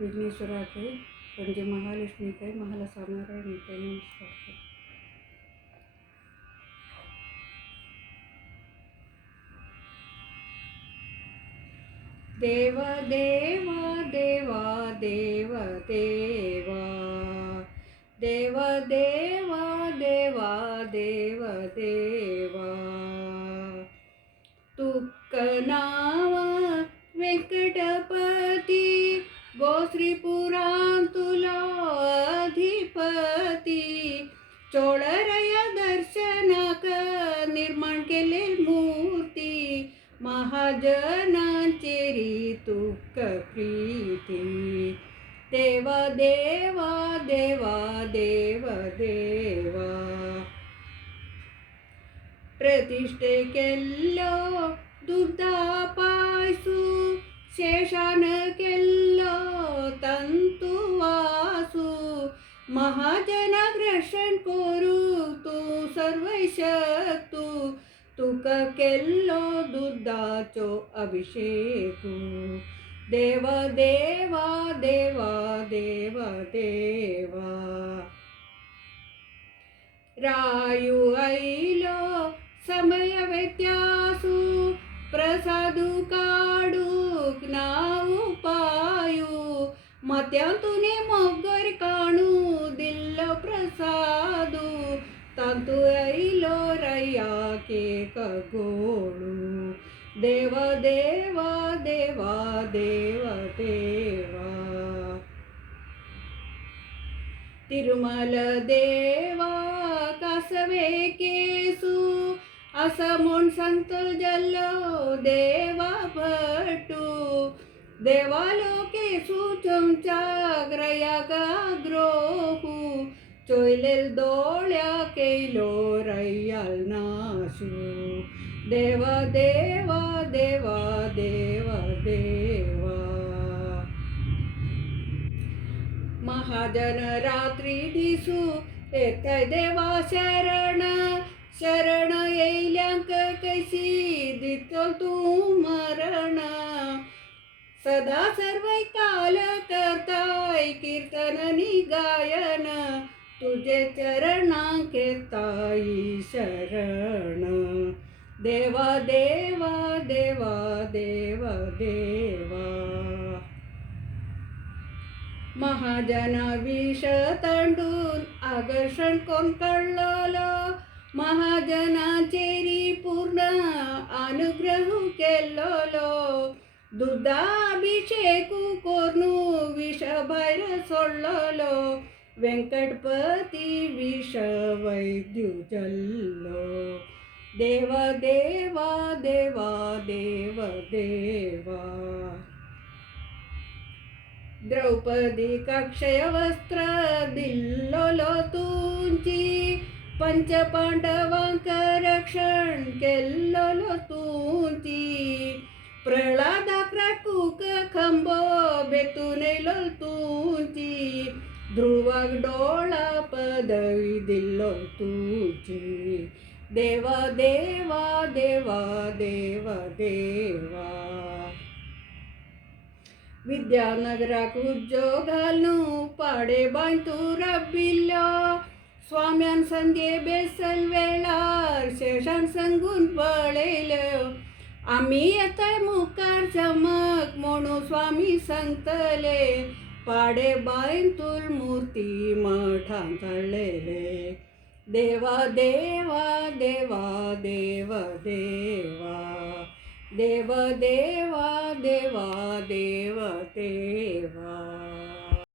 विघ्नेश्वराचे म्हणजे महालक्ष्मी काय महाला सामारायण काय नमस्कार. देव देवा देवा देव देवा देव देवा देवा देव देवा तुक्क नाव व्यंकटपती गो श्रीपुरांतुला अधिपती चोळरय दर्शनाक निर्माण केले मूर्ती महाजनांचे ऋतुक प्रीती देवा देवा देवा देव देवा प्रतिष्ठे केल्लो दुधा पायसू शेषान केल्लो तंतु वासू महाजनाग्रशन करू तू सर्वशक्तू तुका केल्लो दुधाचो अभिषेकू देव देवा देवा देव देवा रायू आईलो समय व्यत्यासू प्रसादू काडूक नाव पायू मत्यांतुने मोगर काणू दिल्लो प्रसादू तांतु आईलो रया केक गोळू देव देवा देवा देव देवा तिरुमल देवा कासवे केसू असं म्हूण सांगतल जल्लो देवा भटू देवालो केसू चमचा ग्रयाका ग्रोहू चोयलेल दोळ्या केलो रय्याल नाशू देव देवा देवा देव देवा महाजन रात्री दिसू येतय देवा शरण शरण येयल्यांक कशी दितो तू मरण सदा सर्व काल करताय कीर्तननी गायन तुझे चरणांक येताई शरण देवा देवा देवा देव देवा महाजना विष तांडून आकर्षण कोण कळलो महाजनाचेरी पूर्ण अनुग्रह केल्लो दुधाभिषेकू कोरनू विष भायर सोडलो व्यंकटपती विष वैद्यू जल्लो देव देवा देवा देव देवा द्रौपदी काक्षय वस्त्र दिल्लो तुंची पंच पांडवांक रक्षण केल्लो तुंची प्रल्हादाक राखूक खंबो बेतून येयलो तुंची ध्रुवाक डोळा पदवी दिल्लो तुंची देवा देवा देवा देव देवा विद्यानगराक उद्योगालू पाडे बांतू राबिल्लो स्वाम्यान संध्ये बेसल वेळार शेषान सांगून पळयल्यो आमी येताय मुखार चमक म्हणू स्वामी सांगतले पाडे बांतूल मुर्ती मठान तळलेले देवा देवा देवा देव देवा देव देवा देवा देव देवा